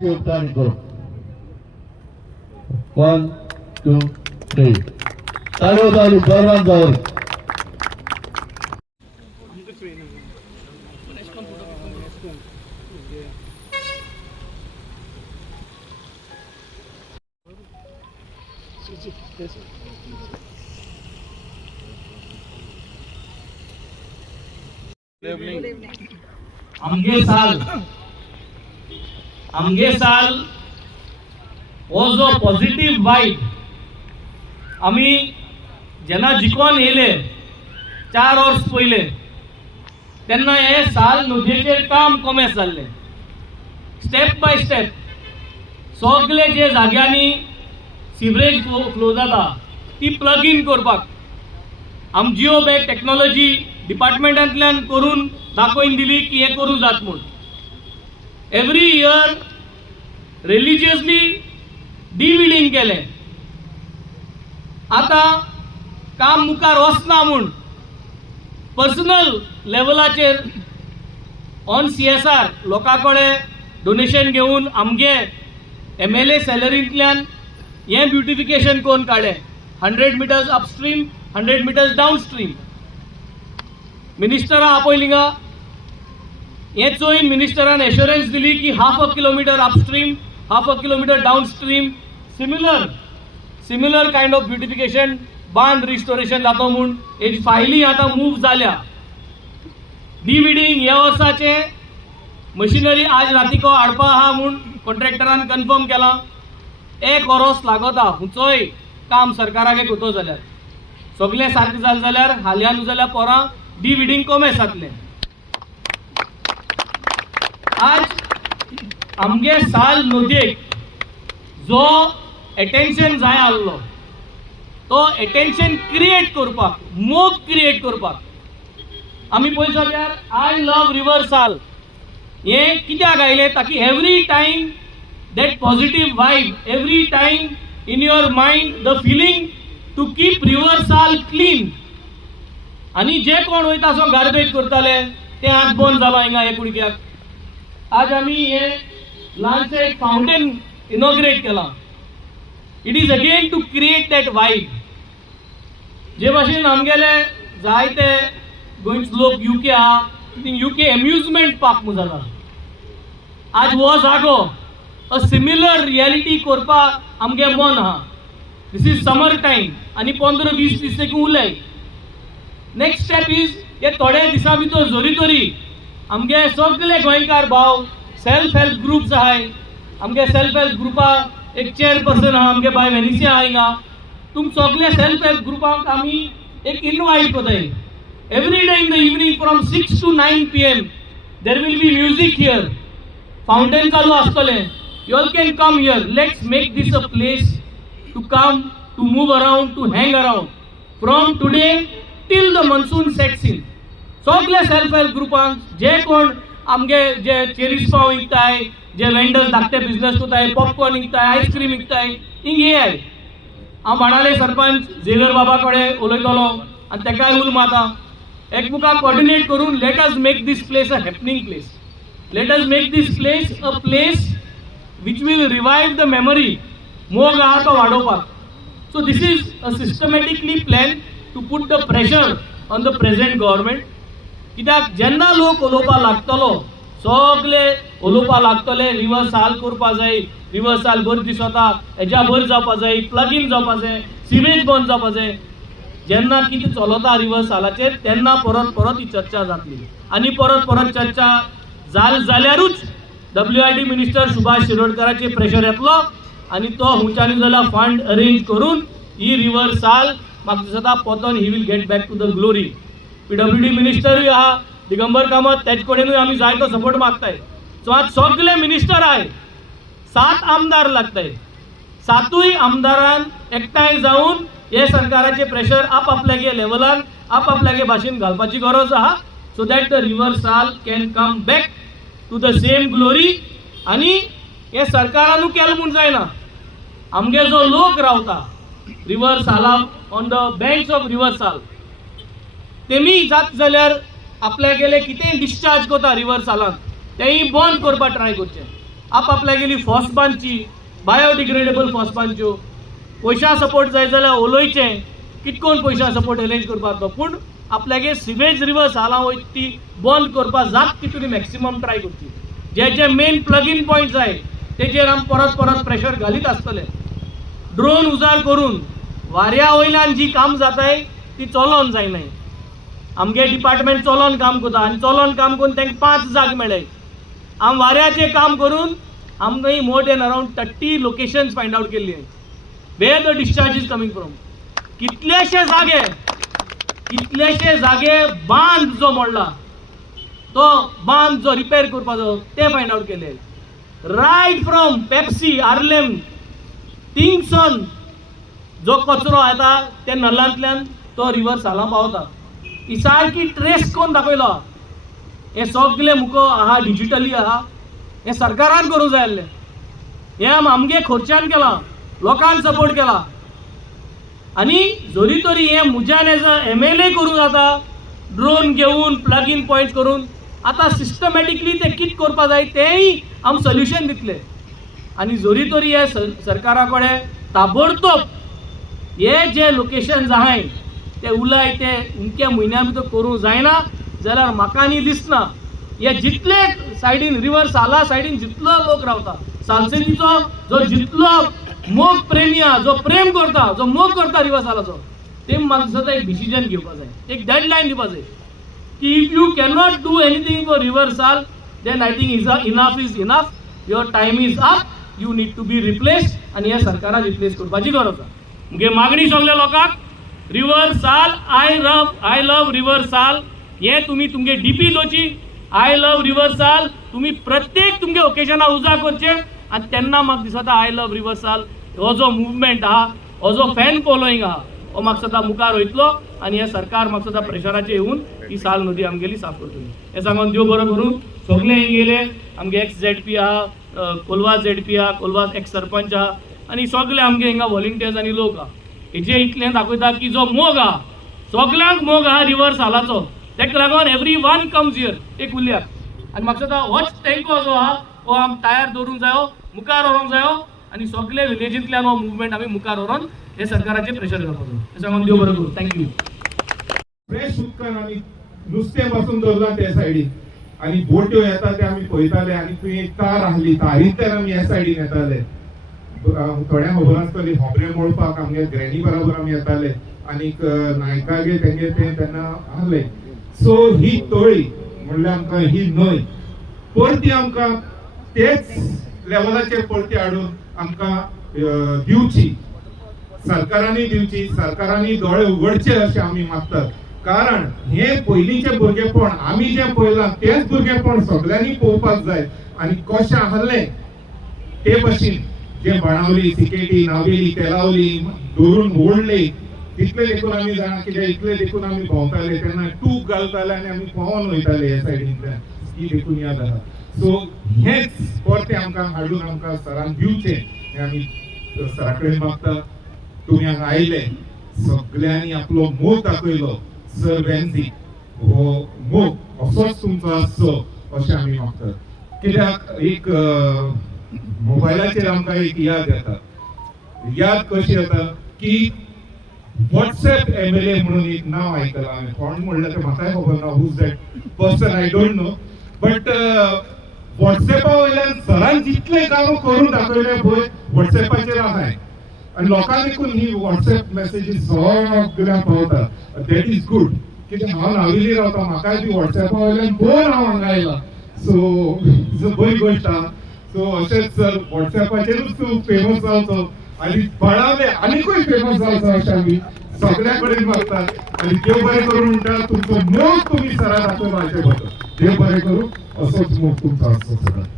योगदान करो 1 2 3 चालू चालू परवान जाऊ आमगे साल हो जो पॉझिटिव्ह वाईब आम्ही जेन्ना जिखोन येयले 4 वर्स पयले तेन्ना हे साल नदयेचेर काम कमे जाल्ले स्टेप बाय स्टेप सगळे जे जाग्यांनी सिवरेज फ्लो जाता ती प्लग इन करपाक आम जिओ बॅग टेक्नॉलॉजी डिपार्टमेंटांतल्यान करून दाखोवन दिली की हे करूं जात म्हूण एवरी इयर रिलिजियसली डिविडिंग केले आता काम मुखार वचना म्हूण पर्सनल लेवलाचेर ऑन CSR लोकां कडेन डोनेशन घेवन आमगे MLA सॅलरींतल्यान हें ब्युटिफिकेशन करून काडलें 100 मिटर्स अपस्ट्रीम 100 मिटर्स डावनस्ट्रीम मिनिस्टरा आपयलिंगा हे चोयन मिनिस्टरान एश्योरन्स दिली की 1/2 kilometre upstream 1/2 kilometre downstream similar kind of beautification बांद रिस्टोरेशन जातो म्हूण हेजी फायली आतां मूव जाल्या डिविडिंग ह्या वर्साचे मशिनरी आज रातीको हाडपा आहा म्हूण कॉन्ट्रॅक्टरान कन्फर्म केला 1 वर्स लागता हुंचोय काम सरकाराक कोतो जाल्यार सगळें सारकें जालें जाल्यार हाल्यान जाल्यार पोरां डिविडिंग कमे जातलें आज आमगे साल नदयेक जो एटेन्शन जाय आसलो तो एटेन्शन क्रिएट करपाक मोग क्रिएट करपाक आमी पळय जाल्यार आय लव रिवर साल हे कित्याक आयलें ताकी every time that positive vibe every time in your mind the feeling to keep river sal clean आणि जे कोण वयता सो गार्बेज करताले ते आज बंद जाला हिंगा हे कुडक्याक आज आमी हे ल्हानशें एक फाउंटेन इनॉग्रेट केला it is again to create that vibe जे भाशेन आमगेले जायते गोंयचे लोक UK आहा UK एम्युजमेंट पार्क म्हणून जाला आज हो जागो a similar reality करपा आमगे मन आहा दिस इज समर टाइम आनी 15-20 दीस देखून उरले नेक्स्ट स्टेप इज हे थोडे दिसा भितर जोरी तोरी आमगे सगळे गोंयकार भाव सेल्फ हेल्प ग्रुप्स आहाय आमगे सेल्फ हेल्प ग्रुपा एक चेअरपर्सन आहा आमगे बाय वेनिसी आहा हिंगा तुम सगळे सेल्फ हेल्प ग्रुपांक आमी एक इनवाइट कोताय every day in the evening from 6 to 9 PM there will be music here fountain चालू आसतलें You all can come here. Let's make this a place to come, to move around, to hang around. From today till the monsoon sets in. सगळे self help ग्रुपांक जे कोण आमगे जे cherries पाव विकताय जे vendors धाकटे बिजनेस करताय पॉपकॉर्न विकताय आईस्क्रीम विकताय हिंग हे आय हांव बाणाले सरपंच झेवियर बाबा कडेन उलयतलो आनी तेकाय उल माता एकमुखाक कोऑर्डिनेट करून let us make this place a happening place let us make this place a place which will revive the memory मोग आहा तो वाडोवपाक so this is a systematically planned to put the pressure on the present government कित्याक जेन्ना लोक उलोवपा लागतलो सगळे उलोवपा लागतले रिवर साल करपा जाय रिवर साल बरी दिसता हेज्या बरी जावपा जाय प्लग इन जावपा जाय सिवेज बंद जावपा जाय जेन्ना कितें चलता रिवर सालाचेर तेन्ना परत ही चर्चा जातली आनी परत चर्चा जाल्यारूच WID मिनिस्टर सुभाष शिरोडकराचे प्रेशर येतलो आणि तो हुंच्यानी जाल्यार फंड अरेंज करून ही रिवर साल म्हाका दिसता पोतोन ही will get back to the glory PWD मिनिस्टरूय आहा दिगंबर कामत तेजे कडेनूय आमी जाय तो सपोर्ट मागताय सो आज सगळे मिनिस्टर आहाय 7 आमदार लागताय 7य आमदारान एकठांय जावन हे सरकाराचे प्रेशर आपल्यागे लेवलान आपल्यागे भाशेन घालपाची गरज आहा so that the river Sal can come back to the same glory आणि हे सरकारानू केलें म्हूण जायना आमगे जो लोक रावता रिवर साला on the banks of river साल तेमी जात जाल्यार आपल्या गेले कितें डिस्चार्ज करता रिवर सालान तेही बंद करपा ट्राय करचें आपापल्यागेली फॉस्पांची बायोडिग्रेडेबल फॉस्पांच्यो पयशा सपोर्ट जाय जाल्यार उलोयचें कितकोन पयशा सपोर्ट अरेंज करपाक तो पूण आपल्यागे सिवेज रिवर्स हाला वयता ती बंद करपाक जात तितून मॅक्सिमम ट्राय करची जे जे मेन प्लग इन पॉयंट जाय तेजेर आमी परत परत प्रेशर घालीत आसतले ड्रोन उजार करून वाऱ्या वयल्यान जी काम जाताय ती चलोन जायनाय आमगे डिपार्टमेंट चलोन काम करता आनी चलोन काम करून तांकां 5 जाग मेळ्ळे आम वाऱ्याचें काम करून आमकां more than around 30 locations find out केल्ली where the discharge is coming from कितलेशे जागे बांद जो मोडला तो बांद जो रिपेर करपाचो ते फायंड आउट केले रायट फ्रॉम पेप्सी आर्लेम थिंगसन जो कचरो येता ते नलांतल्यान तो रिवर साला पावता ही सारकी ट्रेस करून दाखयलो हे सगळे मुको आहा डिजिटली आहा हे सरकारान करूंक जाय आसलें हे आमगे खर्च्यान केला लोकांक सपोर्ट केला आनी जरी तरी हे मुज्यान एज अ MLA करूं जाता ड्रोन घेवन प्लग इन पॉयंट करून आतां सिस्टमॅटिकली ते कित करपा जाय तेंय आम सोल्युशन दितले आनी जरी तरी हे सरकारा कडेन ताबडतोब हे जे लोकेशन आहाय ते उलाय ते उमक्या म्हयन्या भितर करूं जायना जाल्यार म्हाका न्ही दिसना हे जितले सायडीन रिवर साला सायडीन जितलो लोक रावता सालसेतीचो जो जितलो मोग प्रेमी आहा जो प्रेम करता जो मोग करता रिवर सालाचो ते म्हाका दिसता एक डिसिजन घेवपाक जाय एक डेडलायन दिवपाक जाय की if you cannot do anything for river Sal then I think enough is enough your time is up you need to be replaced आनी हे सरकारान रिप्लेस करपाची गरज आसा मुगे मागणी सगळ्या लोकांक रिवर साल आय लव रिवर साल हे तुम्ही तुमगे DP Dochi I love river साल तुम्ही प्रत्येक तुमगे ओकेजनाक उजार करचे आनी तेन्ना म्हाका दिसता आय लव रिवर साल हो जो मुवमेंट आहा हो जो फॅन फॉलोईंग आहा हो म्हाका दिसता मुखार वयतलो आनी हे सरकार म्हाका दिसता प्रेशराचेर येवन ही साल नदी आमगेली साफ करतली हे सांगून देव बरो करूं सगळे हिंगेले आमगे एक्स ZP आहा कोलवा ZP आहा कोलवा एक्स सरपंच आहा आनी सगळे आमगे हिंगा व्हॉलंटियर्स आनी लोक आहा हेजे इतलें दाखयता की जो मोग आहा सगळ्यांक मोग आहा रिवर सालाचो तेका लागून एवरीवन कम्स हियर एक उल्याक आनी म्हाका दिसता होच टँको जो आहा हो आम तयार दवरूंक जायो मुखार व्हरोंक जायो आनी सगळे विलेजींतल्यान हो मुवमेंट आमी मुखार व्हरोन हे सरकाराचेर प्रेशर घालपाचो हे सांगून देव बरो करूं थँक्यू फ्रेश उदकान आमी नुस्तें पासून दवरला ते सायडीन आनी बोट्यो येता ते आमी पळयताले आनी थंय एक तार आहली तारींतल्यान आमी ह्या सायडीन येताले थोड्यांक खबर आसतली होबरे मोडपाक आमगे ग्रॅनी बरोबर आमी येताले आनीक नायकागे तेंगे ते तेन्ना आहले सो ही तळी म्हणल्यार आमकां ही न्हंय परती आमकां तेच लेवलाचेर परती हाडून आमकां दिवची सरकारांनी दिवची सरकारांनी दोळे उगडचे अशें आमी मागतात कारण हे पयलींचे भुरगेपण आमी जें पळयलां तेच भुरगेपण सगळ्यांनी पळोवपाक जाय आनी कशें आहलें ते भाशेन जे बाणावली सिकेटी नावेली तेलावली धरून ओडले तितले देखून आमी जाणा कित्याक इतले देखून आमी भोंवताले तेन्ना टूक घालताले आनी आमी पोवन वयताले हे सायडींतल्यान ही देखून याद आहा सो हेच परते आमकां हाडून आमकां सरान दिवचें हें आमी सरा कडेन मागता तुमी हांगा आयले सगळ्यांनी आपलो मोग दाखयलो सर वेन्सी हो मोग असोच तुमचो आसचो अशें आमी मागतात कित्याक एक मोबायलाचेर आमकां एक याद येता याद कशी येता की WhatsApp MLA म्हणून एक नाव आयकलां हांवें कोण म्हणलें तें म्हाकाय खबर ना who's that person I don't know but WhatsApp वयल्यान सरान जितले काम करून दाखयले पळय WhatsAppचेर आहाय आनी लोकांक देखून ही WhatsApp मेसेजीस सगळ्यांक पावता दॅट इज गुड कित्याक हांव नावेली रावता म्हाकाय ती WhatsApp वयल्यान भर हांव हांगा आयलां सो बरी गोश्ट आहा सो अशेंच सर WhatsAppचेरूच तूं फेमस जावचो आनी बळावे आनीकूय फेमस जावचो अशें आमी सगळ्या कडेन मागतात आनी देव बरें करूं म्हणटा तुमचो मोग तुमी सरा दाखयलो हाचे बद्दल देव बरें करूं असोच मोग तुमचो आसचो सगळ्यांक